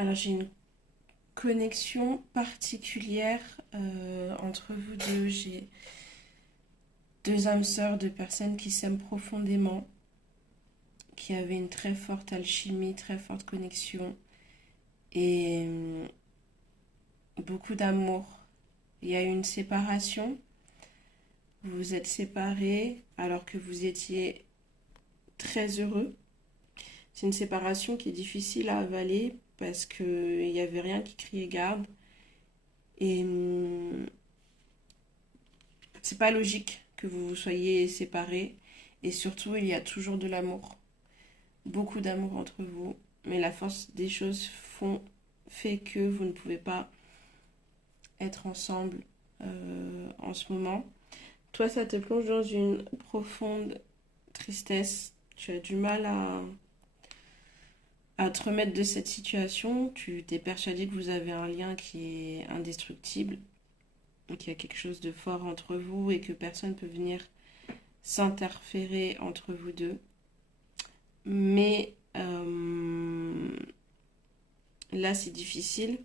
Alors j'ai une connexion particulière entre vous deux. J'ai deux âmes sœurs, deux personnes qui s'aiment profondément, qui avaient une très forte alchimie, très forte connexion et beaucoup d'amour. Il y a eu une séparation, vous vous êtes séparés alors que vous étiez très heureux. C'est une séparation qui est difficile à avaler parce qu'il n'y avait rien qui criait garde. Et c'est pas logique que vous vous soyez séparés. Et surtout, il y a toujours de l'amour. Beaucoup d'amour entre vous. Mais la force des choses fait que vous ne pouvez pas être ensemble en ce moment. Toi, ça te plonge dans une profonde tristesse. Tu as du mal à te remettre de cette situation. Tu t'es persuadé que vous avez un lien qui est indestructible, qu'il y a quelque chose de fort entre vous et que personne ne peut venir s'interférer entre vous deux. Mais là, c'est difficile.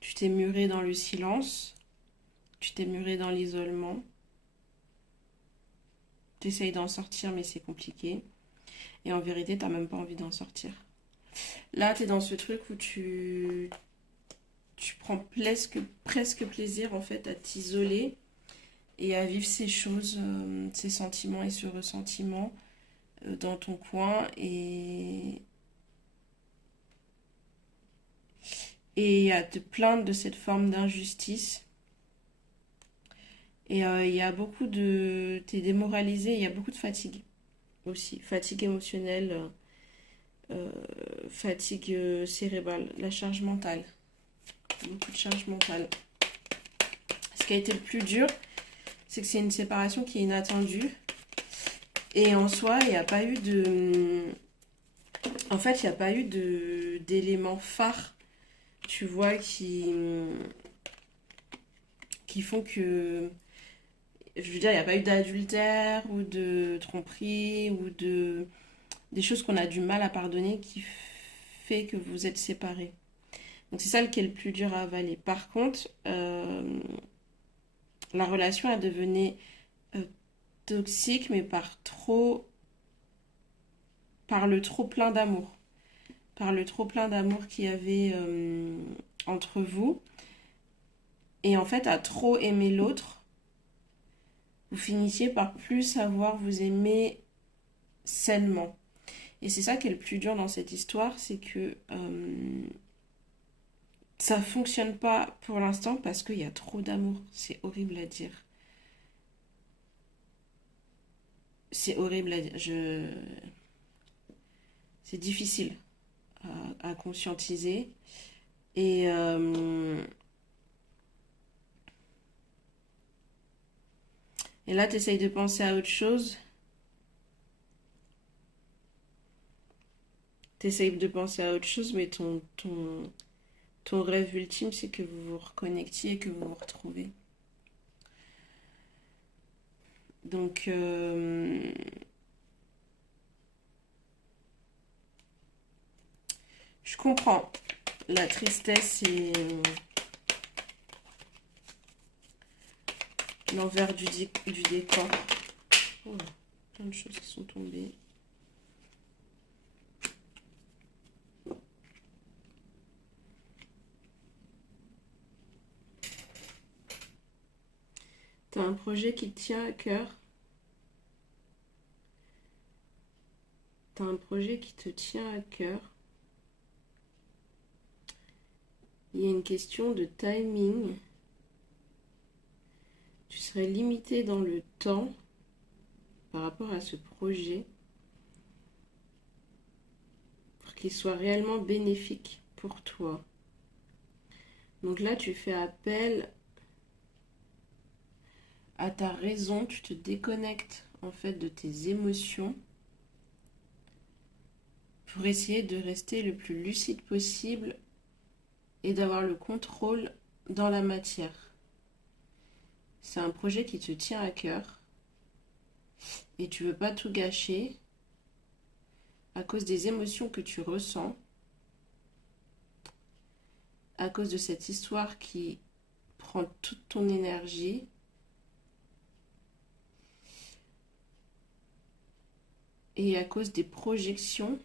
Tu t'es muré dans le silence. Tu t'es muré dans l'isolement. Tu essayes d'en sortir, mais c'est compliqué. Et en vérité, t'as même pas envie d'en sortir. Là, t'es dans ce truc où tu prends presque plaisir en fait à t'isoler et à vivre ces choses, ces sentiments et ce ressentiment dans ton coin et à te plaindre de cette forme d'injustice. Et il y a beaucoup de... T'es démoralisé, il y a beaucoup de fatigue aussi. Fatigue émotionnelle, fatigue cérébrale, la charge mentale. Beaucoup de charge mentale. Ce qui a été le plus dur, c'est que c'est une séparation qui est inattendue. Et en soi, il n'y a pas eu de... En fait, il n'y a pas eu d'éléments phares, tu vois, qui font que... Je veux dire, il n'y a pas eu d'adultère ou de tromperie ou des choses qu'on a du mal à pardonner qui fait que vous êtes séparés. Donc c'est ça qui est le plus dur à avaler. Par contre, la relation a devenu toxique, mais par le trop plein d'amour. Par le trop plein d'amour qu'il y avait entre vous. Et en fait, à trop aimer l'autre, vous finissiez par plus savoir vous aimer sainement. Et c'est ça qui est le plus dur dans cette histoire, c'est que ça fonctionne pas pour l'instant parce qu'il y a trop d'amour. C'est horrible à dire. C'est horrible à dire. C'est difficile à conscientiser. Et là, tu essayes de penser à autre chose. Tu essayes de penser à autre chose, mais ton rêve ultime, c'est que vous vous reconnectiez et que vous vous retrouvez. Donc, je comprends la tristesse et l'envers du décor. Oh, plein de choses qui sont tombées. T'as un projet qui te tient à cœur. T'as un projet qui te tient à cœur. Il y a une question de timing. Tu serais limité dans le temps par rapport à ce projet pour qu'il soit réellement bénéfique pour toi. Donc là, tu fais appel à ta raison, tu te déconnectes en fait de tes émotions pour essayer de rester le plus lucide possible et d'avoir le contrôle dans la matière. C'est un projet qui te tient à cœur et tu veux pas tout gâcher à cause des émotions que tu ressens. à cause de cette histoire qui prend toute ton énergie. Et à cause des projections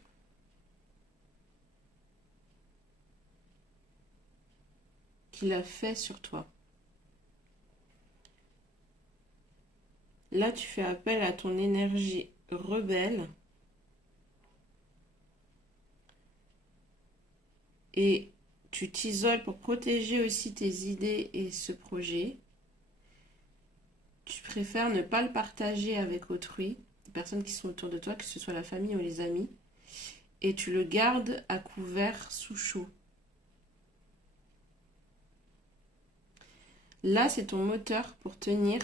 qu'il a fait sur toi. Là, tu fais appel à ton énergie rebelle et tu t'isoles pour protéger aussi tes idées et ce projet. Tu préfères ne pas le partager avec autrui, les personnes qui sont autour de toi, que ce soit la famille ou les amis, et tu le gardes à couvert sous chaud. Là, c'est ton moteur pour tenir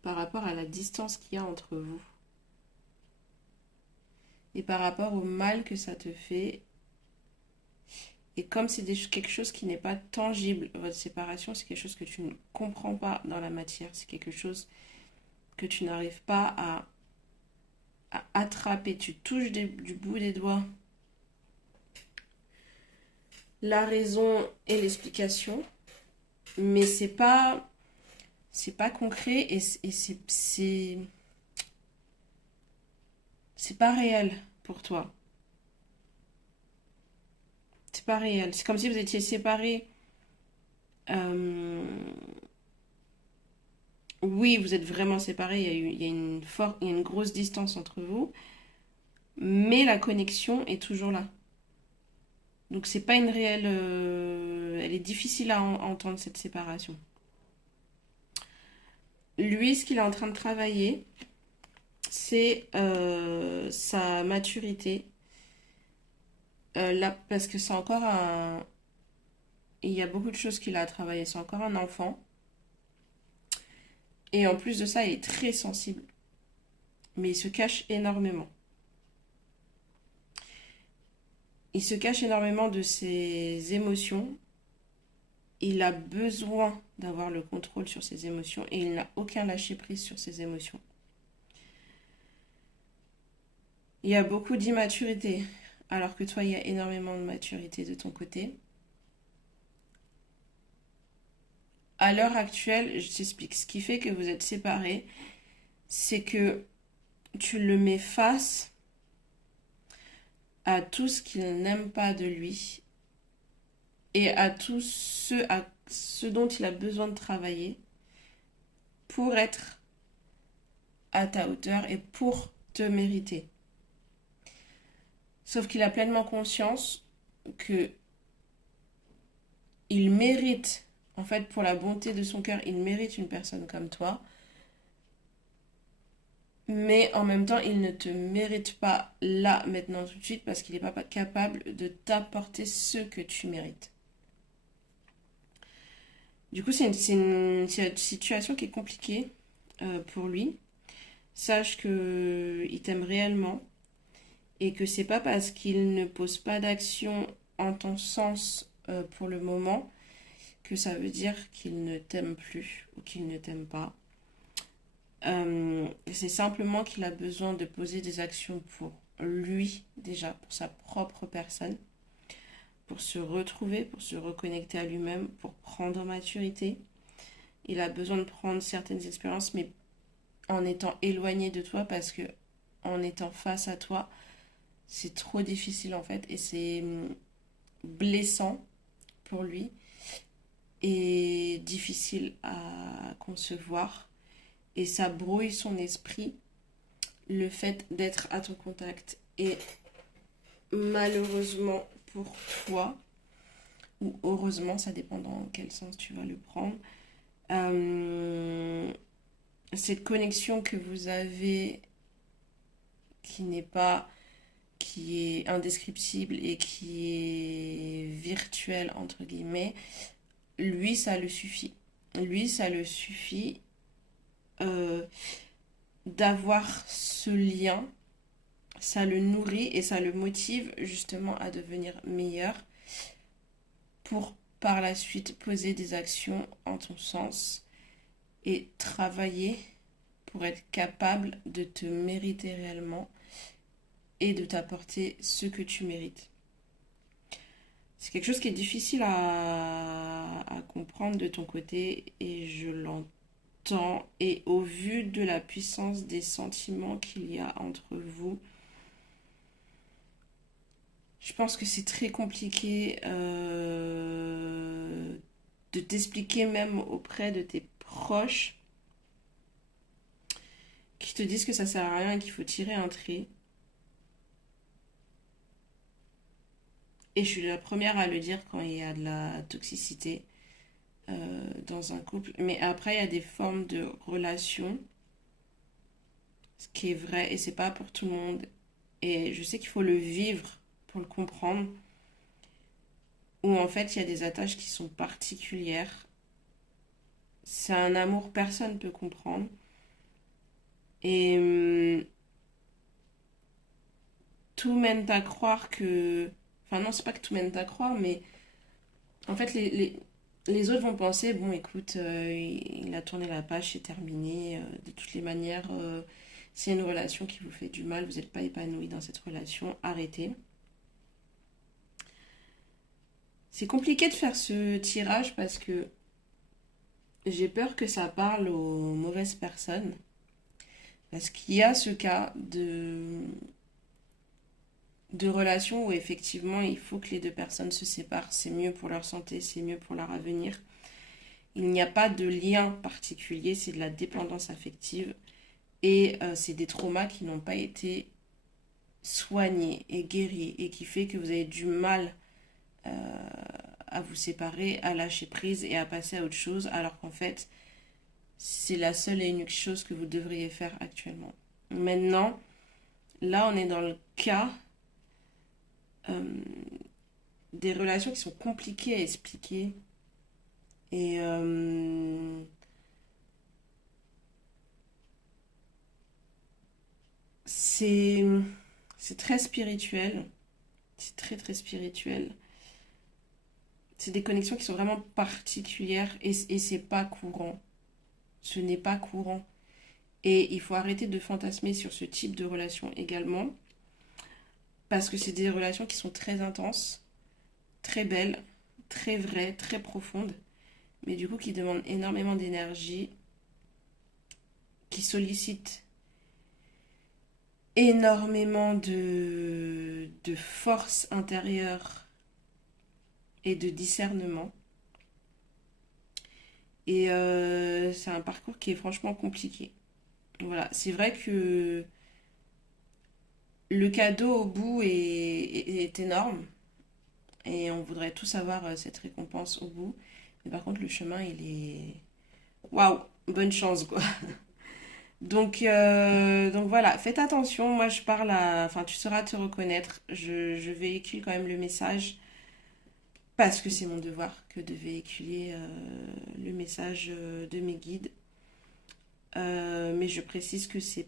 par rapport à la distance qu'il y a entre vous. Et par rapport au mal que ça te fait. Et comme c'est quelque chose qui n'est pas tangible, votre séparation, c'est quelque chose que tu ne comprends pas dans la matière. C'est quelque chose que tu n'arrives pas à attraper. Tu touches du bout des doigts la raison et l'explication. Mais c'est pas concret et c'est pas réel pour toi. C'est pas réel. C'est comme si vous étiez séparés. Oui, vous êtes vraiment séparés. Il y a une grosse distance entre vous. Mais la connexion est toujours là. Donc c'est pas une réelle... elle est difficile à entendre cette séparation. Lui, ce qu'il est en train de travailler, c'est sa maturité. Là, parce que c'est encore un... Il y a beaucoup de choses qu'il a à travailler. C'est encore un enfant. Et en plus de ça, il est très sensible. Mais il se cache énormément. Il se cache énormément de ses émotions. Il a besoin d'avoir le contrôle sur ses émotions et il n'a aucun lâcher-prise sur ses émotions. Il y a beaucoup d'immaturité, alors que toi, il y a énormément de maturité de ton côté. À l'heure actuelle, je t'explique, ce qui fait que vous êtes séparés, c'est que tu le mets face à tout ce qu'il n'aime pas de lui et à tout ce dont il a besoin de travailler pour être à ta hauteur et pour te mériter. Sauf qu'il a pleinement conscience que il mérite, en fait, pour la bonté de son cœur, il mérite une personne comme toi. Mais en même temps, il ne te mérite pas là, maintenant, tout de suite, parce qu'il n'est pas capable de t'apporter ce que tu mérites. Du coup, c'est une situation qui est compliquée pour lui. Sache qu'il t'aime réellement et que c'est pas parce qu'il ne pose pas d'action en ton sens pour le moment que ça veut dire qu'il ne t'aime plus ou qu'il ne t'aime pas. C'est simplement qu'il a besoin de poser des actions pour lui déjà, pour sa propre personne, pour se retrouver, pour se reconnecter à lui-même, pour prendre en maturité. Il a besoin de prendre certaines expériences, mais en étant éloigné de toi, parce que en étant face à toi, c'est trop difficile en fait, et c'est blessant pour lui et difficile à concevoir. Et ça brouille son esprit, le fait d'être à ton contact. Et malheureusement pour toi, ou heureusement, ça dépend dans quel sens tu vas le prendre, cette connexion que vous avez qui est indescriptible et qui est virtuelle, entre guillemets, lui, ça le suffit. Lui, ça le suffit d'avoir ce lien, ça le nourrit et ça le motive justement à devenir meilleur pour par la suite poser des actions en ton sens et travailler pour être capable de te mériter réellement et de t'apporter ce que tu mérites. C'est quelque chose qui est difficile à comprendre de ton côté et je l'entends. Et au vu de la puissance des sentiments qu'il y a entre vous, je pense que c'est très compliqué de t'expliquer même auprès de tes proches qui te disent que ça sert à rien et qu'il faut tirer un trait. Et je suis la première à le dire quand il y a de la toxicité dans un couple. Mais après, il y a des formes de relations, ce qui est vrai, et c'est pas pour tout le monde. Et je sais qu'il faut le vivre pour le comprendre, où en fait, il y a des attaches qui sont particulières. C'est un amour que personne ne peut comprendre. Et tout mène à croire que... Enfin non, c'est pas que tout mène à croire, mais en fait, les autres vont penser, bon, écoute, il a tourné la page, c'est terminé. De toutes les manières, c'est une relation qui vous fait du mal, vous n'êtes pas épanoui dans cette relation, arrêtez. C'est compliqué de faire ce tirage parce que j'ai peur que ça parle aux mauvaises personnes. Parce qu'il y a ce cas de relations où effectivement il faut que les deux personnes se séparent. C'est mieux pour leur santé, c'est mieux pour leur avenir. Il n'y a pas de lien particulier, c'est de la dépendance affective. Et c'est des traumas qui n'ont pas été soignés et guéris et qui fait que vous avez du mal à vous séparer, à lâcher prise et à passer à autre chose, alors qu'en fait, c'est la seule et unique chose que vous devriez faire actuellement. Maintenant, là, on est dans le cas euh, des relations qui sont compliquées à expliquer. Et c'est c'est très spirituel. C'est très très spirituel. C'est des connexions qui sont vraiment particulières et c'est pas courant. Ce n'est pas courant. Et il faut arrêter de fantasmer sur ce type de relation également. Parce que c'est des relations qui sont très intenses, très belles, très vraies, très profondes. Mais du coup qui demandent énormément d'énergie, qui sollicitent énormément de force intérieure et de discernement. Et c'est un parcours qui est franchement compliqué. Voilà, c'est vrai que le cadeau au bout est énorme et on voudrait tous avoir cette récompense au bout. Mais par contre, le chemin, il est... Waouh, bonne chance, quoi. Donc voilà, faites attention. Moi, je parle à... Enfin, tu sauras te reconnaître. Je véhicule quand même le message parce que c'est mon devoir que de véhiculer le message de mes guides. Mais je précise que ce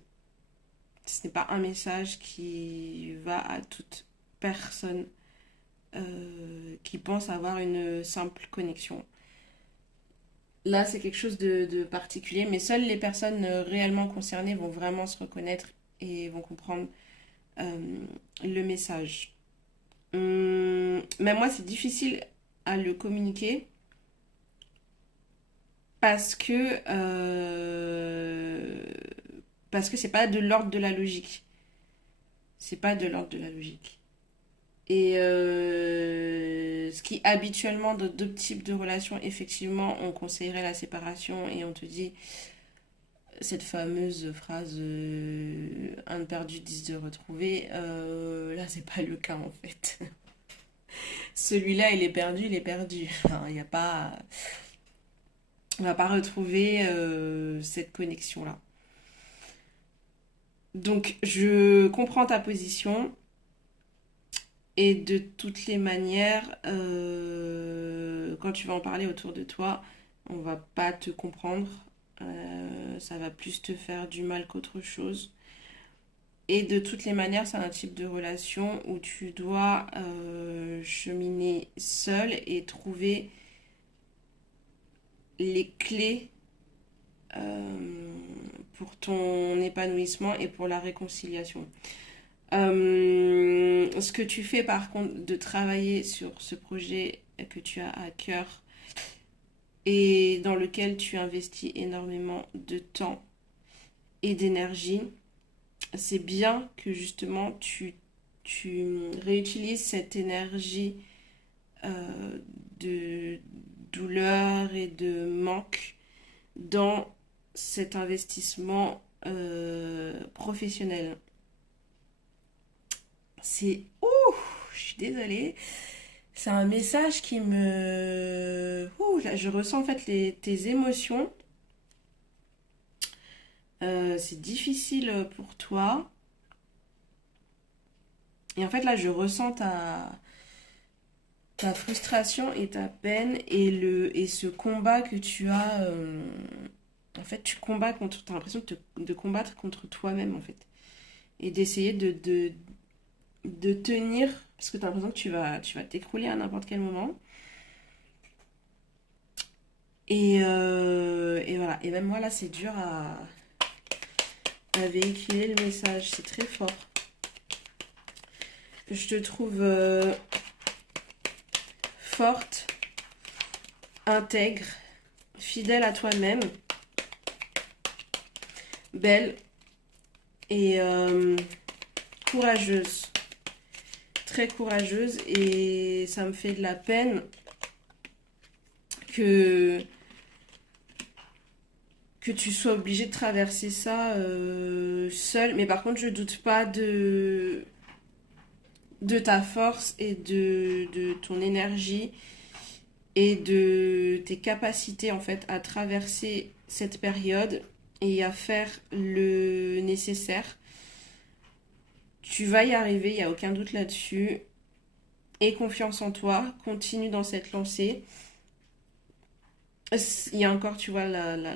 n'est pas un message qui va à toute personne qui pense avoir une simple connexion. Là, c'est quelque chose de particulier, mais seules les personnes réellement concernées vont vraiment se reconnaître et vont comprendre le message. Mais moi, c'est difficile à le communiquer parce que parce que c'est pas de l'ordre de la logique. C'est pas de l'ordre de la logique. Et ce qui habituellement dans deux types de relations, effectivement, on conseillerait la séparation et on te dit cette fameuse phrase un de perdu, 10 de retrouvé. Là, c'est pas le cas en fait. Celui-là, il est perdu, il est perdu. Enfin, il n'y a pas. On va pas retrouver cette connexion-là. Donc, je comprends ta position. Et de toutes les manières, quand tu vas en parler autour de toi, on va pas te comprendre. Ça va plus te faire du mal qu'autre chose. Et de toutes les manières, c'est un type de relation où tu dois cheminer seul et trouver les clés pour ton épanouissement et pour la réconciliation. Ce que tu fais par contre de travailler sur ce projet que tu as à cœur et dans lequel tu investis énormément de temps et d'énergie, c'est bien que justement tu réutilises cette énergie de douleur et de manque dans cet investissement professionnel. C'est... Ouh, je suis désolée. C'est un message qui me... Ouh, là, je ressens en fait tes émotions. C'est difficile pour toi. Et en fait, là, je ressens ta frustration et ta peine et ce combat que tu as. En fait, tu combats contre. T'as l'impression de combattre contre toi-même, en fait. Et d'essayer de tenir. Parce que t'as l'impression que tu vas t'écrouler à n'importe quel moment. Et voilà. Et même moi, là, c'est dur à véhiculer le message. C'est très fort. Je te trouve forte, intègre, fidèle à toi-même, belle et courageuse. Très courageuse. Et ça me fait de la peine que, que tu sois obligée de traverser ça seule. Mais par contre, je doute pas de ta force et de ton énergie et de tes capacités en fait à traverser cette période et à faire le nécessaire. Tu vas y arriver, il n'y a aucun doute là-dessus. Aie confiance en toi, continue dans cette lancée. Il y a encore, tu vois, là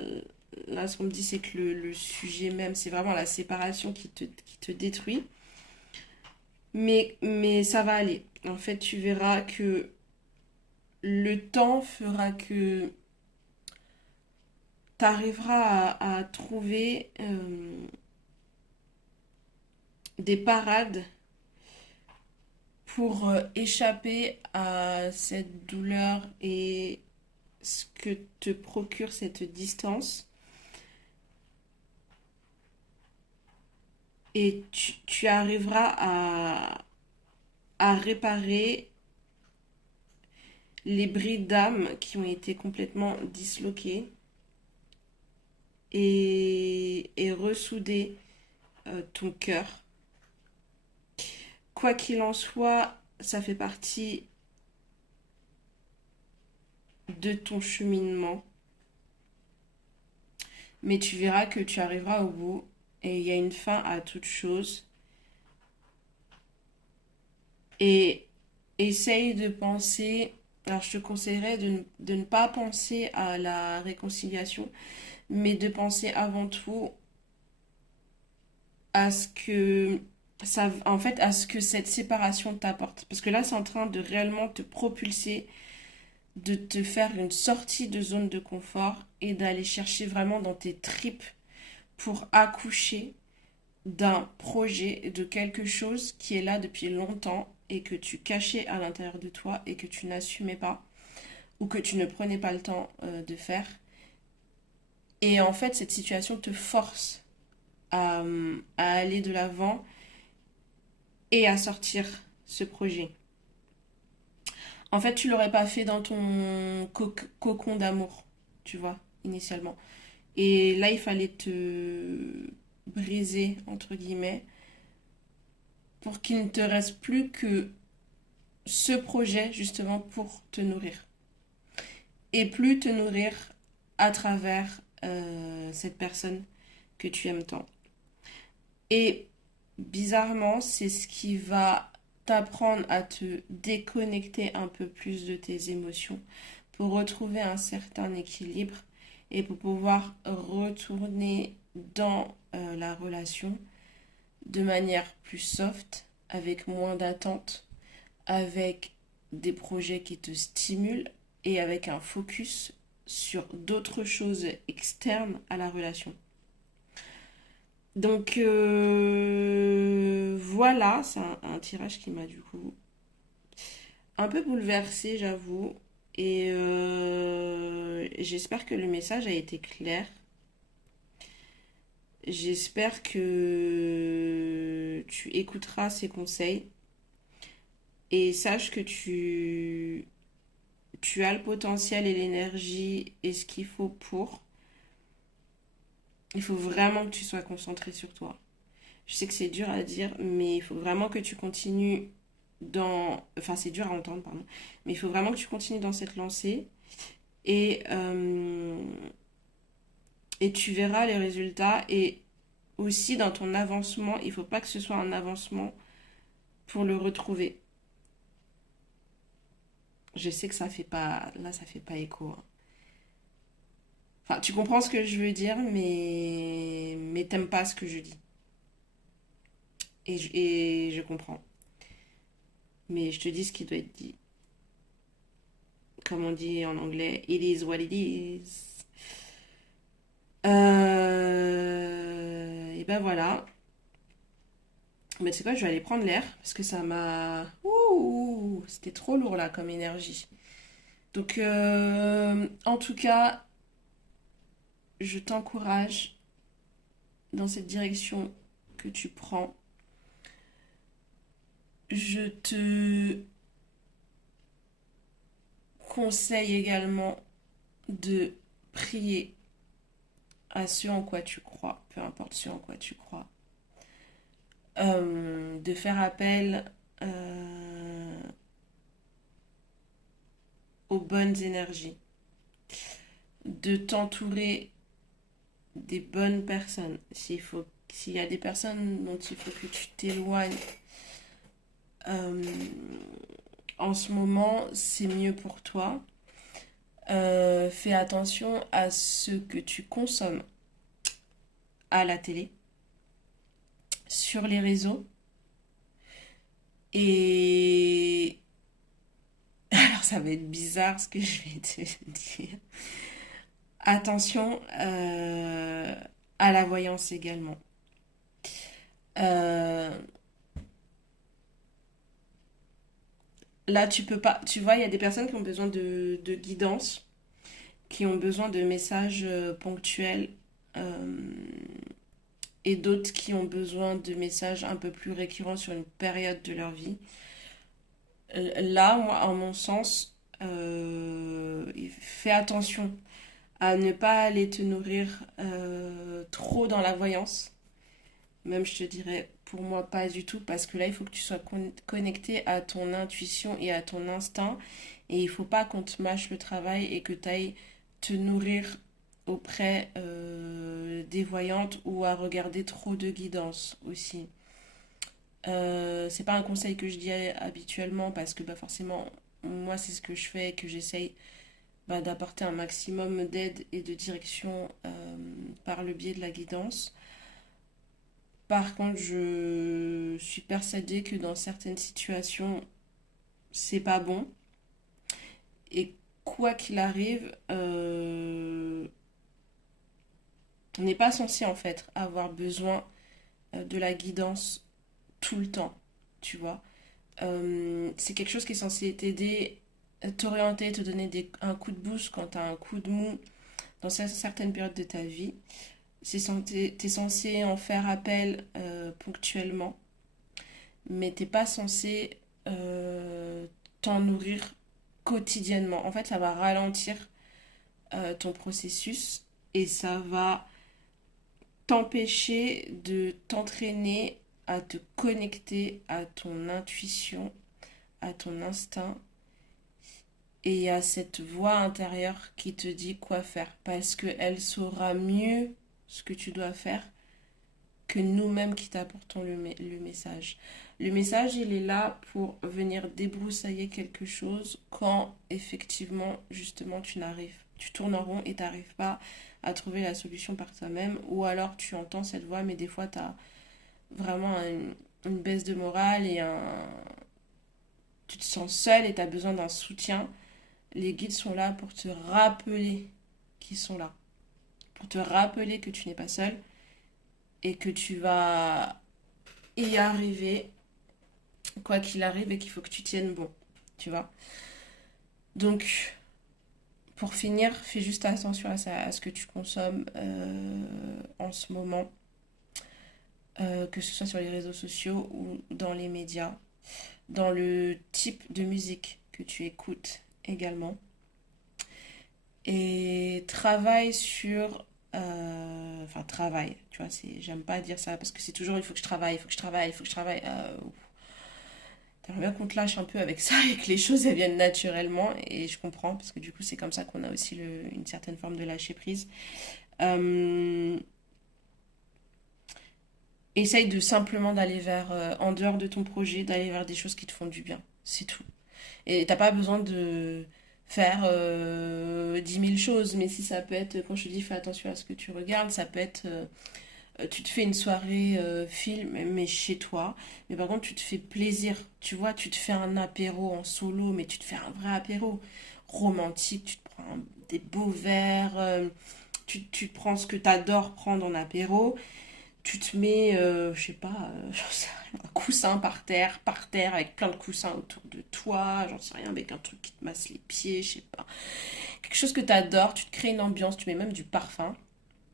ce qu'on me dit, c'est que le sujet même, c'est vraiment la séparation qui te détruit. Mais ça va aller. En fait, tu verras que le temps fera que tu arriveras à trouver des parades pour échapper à cette douleur et ce que te procure cette distance. Et tu arriveras à réparer les brides d'âme qui ont été complètement disloquées et ressouder ton cœur. Quoi qu'il en soit, ça fait partie de ton cheminement. Mais tu verras que tu arriveras au bout et il y a une fin à toute chose. Et essaye de penser, alors je te conseillerais de ne pas penser à la réconciliation, mais de penser avant tout à ce que ça, en fait, à ce que cette séparation t'apporte. Parce que là, c'est en train de réellement te propulser, de te faire une sortie de zone de confort et d'aller chercher vraiment dans tes tripes pour accoucher d'un projet, de quelque chose qui est là depuis longtemps et que tu cachais à l'intérieur de toi et que tu n'assumais pas ou que tu ne prenais pas le temps de faire. Et en fait, cette situation te force à aller de l'avant et à sortir ce projet. En fait, tu l'aurais pas fait dans ton cocon d'amour, tu vois, initialement. Et là, il fallait te briser, entre guillemets, pour qu'il ne te reste plus que ce projet, justement, pour te nourrir. Et plus te nourrir à travers cette personne que tu aimes tant. Et bizarrement, c'est ce qui va t'apprendre à te déconnecter un peu plus de tes émotions pour retrouver un certain équilibre et pour pouvoir retourner dans la relation de manière plus soft, avec moins d'attentes, avec des projets qui te stimulent et avec un focus sur d'autres choses externes à la relation. Donc voilà, c'est un tirage qui m'a du coup un peu bouleversée, j'avoue. Et j'espère que le message a été clair. J'espère que tu écouteras ces conseils et sache que tu as le potentiel et l'énergie et ce qu'il faut pour. Il faut vraiment que tu sois concentré sur toi. Je sais que c'est dur à dire, mais il faut vraiment que tu continues dans... Enfin, c'est dur à entendre, pardon. Mais il faut vraiment que tu continues dans cette lancée. Et, euh, et tu verras les résultats. Et aussi dans ton avancement, il ne faut pas que ce soit un avancement pour le retrouver. Je sais que ça fait pas... Là, ça fait pas écho, hein. Enfin, tu comprends ce que je veux dire, mais t'aimes pas ce que je dis. Et je comprends. Mais je te dis ce qui doit être dit. Comme on dit en anglais, it is what it is. Et ben voilà. Mais tu sais quoi, je vais aller prendre l'air parce que ça m'a... Ouh, c'était trop lourd là comme énergie. Donc, en tout cas, je t'encourage dans cette direction que tu prends. Je te conseille également de prier à ce en quoi tu crois, peu importe ce en quoi tu crois. De faire appel aux bonnes énergies, de t'entourer des bonnes personnes. S'il y a des personnes dont il faut que tu t'éloignes euh, en ce moment, c'est mieux pour toi. Fais attention à ce que tu consommes à la télé, sur les réseaux. Et alors ça va être bizarre ce que je vais te dire. Attention à la voyance également. Euh, Là, tu peux pas. Tu vois, il y a des personnes qui ont besoin de guidance, qui ont besoin de messages ponctuels, euh, et d'autres qui ont besoin de messages un peu plus récurrents sur une période de leur vie. Là, moi, en mon sens, fais attention à ne pas aller te nourrir trop dans la voyance. Même, je te dirais, pour moi, pas du tout, parce que là, il faut que tu sois connecté à ton intuition et à ton instinct. Et il faut pas qu'on te mâche le travail et que tu ailles te nourrir auprès des voyantes ou à regarder trop de guidance aussi. C'est pas un conseil que je dis habituellement parce que bah, forcément, moi, c'est ce que je fais et que j'essaye bah, d'apporter un maximum d'aide et de direction par le biais de la guidance. Par contre, je suis persuadée que dans certaines situations, c'est pas bon. Et quoi qu'il arrive, on n'est pas censé en fait avoir besoin de la guidance tout le temps, tu vois. C'est quelque chose qui est censé t'aider, t'orienter, te donner un coup de boost quand tu as un coup de mou dans certaines périodes de ta vie. T'es censé en faire appel ponctuellement, mais t'es pas censé t'en nourrir quotidiennement. En fait, ça va ralentir ton processus et ça va t'empêcher de t'entraîner à te connecter à ton intuition, à ton instinct et à cette voix intérieure qui te dit quoi faire parce qu'elle saura mieux ce que tu dois faire que nous-mêmes qui t'apportons le message. Le message, il est là pour venir débroussailler quelque chose quand effectivement, justement, tu tournes en rond et tu n'arrives pas à trouver la solution par toi-même, ou alors tu entends cette voix, mais des fois, tu as vraiment une baisse de morale tu te sens seul et tu as besoin d'un soutien. Les guides sont là pour te rappeler qu'ils sont là, pour te rappeler que tu n'es pas seul et que tu vas y arriver, quoi qu'il arrive, et qu'il faut que tu tiennes bon, tu vois. Donc, pour finir, fais juste attention à ce que tu consommes en ce moment, que ce soit sur les réseaux sociaux ou dans les médias, dans le type de musique que tu écoutes également. Et travaille sur... enfin, travaille, tu vois, j'aime pas dire ça parce que c'est toujours il faut que je travaille, il faut que je travaille, il faut que je travaille. T'aimerais bien qu'on te lâche un peu avec ça et que les choses elles viennent naturellement. Et je comprends parce que du coup, c'est comme ça qu'on a aussi une certaine forme de lâcher prise. Euh, Essaye de simplement d'aller vers, en dehors de ton projet, d'aller vers des choses qui te font du bien. C'est tout. Et t'as pas besoin de faire 10 000 choses, mais si ça peut être, quand je te dis fais attention à ce que tu regardes, ça peut être, tu te fais une soirée film, mais chez toi, mais par contre tu te fais plaisir, tu vois, tu te fais un apéro en solo, mais tu te fais un vrai apéro romantique, tu te prends des beaux verres, tu te prends ce que t'adores prendre en apéro, tu te mets, je sais pas, j'en sais rien, un coussin par terre, avec plein de coussins autour de toi, j'en sais rien, avec un truc qui te masse les pieds, je sais pas. Quelque chose que tu adores, tu te crées une ambiance, tu mets même du parfum,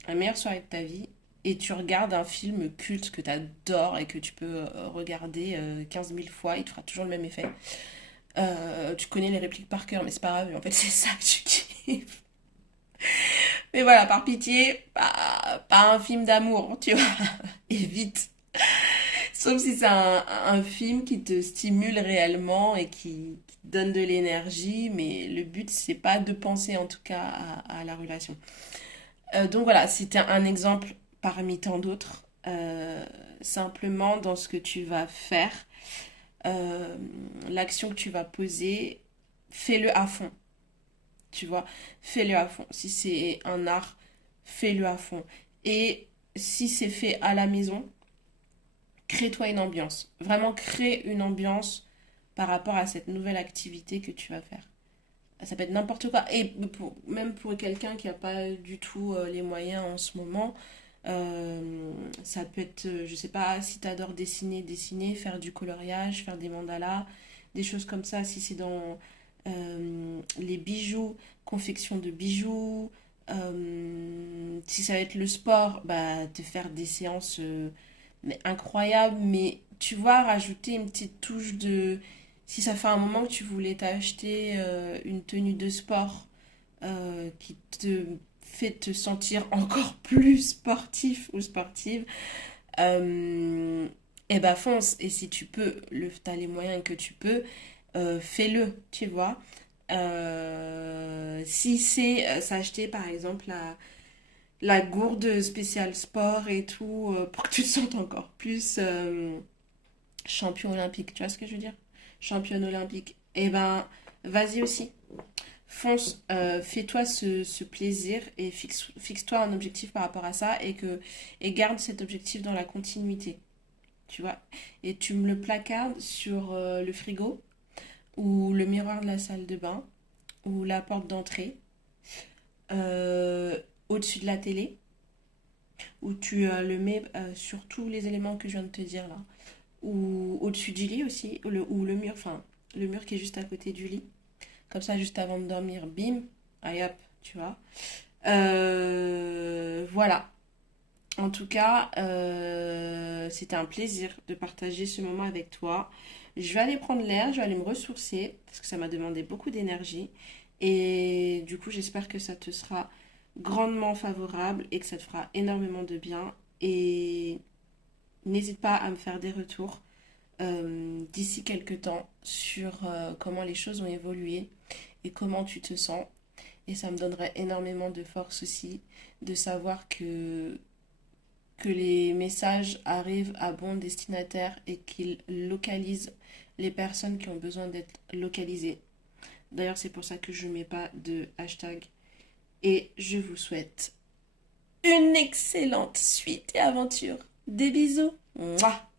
la meilleure soirée de ta vie, et tu regardes un film culte que tu adores et que tu peux regarder 15 000 fois, il te fera toujours le même effet. Tu connais les répliques par cœur, mais c'est pas grave, en fait c'est ça que tu kiffes. Mais voilà, par pitié, pas un film d'amour, tu vois, évite. Sauf si c'est un film qui te stimule réellement et qui te donne de l'énergie, mais le but, c'est pas de penser en tout cas à la relation. Donc voilà, c'était un exemple parmi tant d'autres. Simplement, dans ce que tu vas faire, euh, l'action que tu vas poser, fais-le à fond. Tu vois, fais-le à fond. Si c'est un art, fais-le à fond. Et si c'est fait à la maison, crée-toi une ambiance. Vraiment, crée une ambiance par rapport à cette nouvelle activité que tu vas faire. Ça peut être n'importe quoi. Et même pour quelqu'un qui n'a pas du tout les moyens en ce moment, ça peut être, je sais pas, si tu adores dessiner, faire du coloriage, faire des mandalas, des choses comme ça. Si c'est dans les bijoux, confection de bijoux, si ça va être le sport, bah, te faire des séances mais incroyables. Mais tu vois, rajouter une petite touche de si ça fait un moment que tu voulais t'acheter une tenue de sport qui te fait te sentir encore plus sportif ou sportive, et bah fonce. Et si tu peux, t'as les moyens que tu peux, fais-le, tu vois. Si c'est s'acheter par exemple la gourde spéciale sport et tout, pour que tu te sentes encore plus champion olympique, tu vois ce que je veux dire? Championne olympique. Eh ben, vas-y aussi. Fonce, fais-toi ce plaisir et fixe-toi un objectif par rapport à ça et garde cet objectif dans la continuité, tu vois. Et tu me le placardes sur le frigo ou le miroir de la salle de bain ou la porte d'entrée, euh, au-dessus de la télé, ou tu le mets sur tous les éléments que je viens de te dire là, ou au-dessus du lit aussi, ou le mur, enfin, le mur qui est juste à côté du lit. Comme ça, juste avant de dormir, bim, allez hop, tu vois. Voilà. En tout cas, c'était un plaisir de partager ce moment avec toi. Je vais aller prendre l'air, je vais aller me ressourcer, parce que ça m'a demandé beaucoup d'énergie. Et du coup, j'espère que ça te sera grandement favorable et que ça te fera énormément de bien. Et n'hésite pas à me faire des retours d'ici quelques temps sur comment les choses ont évolué et comment tu te sens. Et ça me donnerait énormément de force aussi de savoir que les messages arrivent à bon destinataire et qu'ils localisent les personnes qui ont besoin d'être localisées. D'ailleurs, c'est pour ça que je ne mets pas de hashtag. Et je vous souhaite une excellente suite et aventure. Des bisous. Mouah.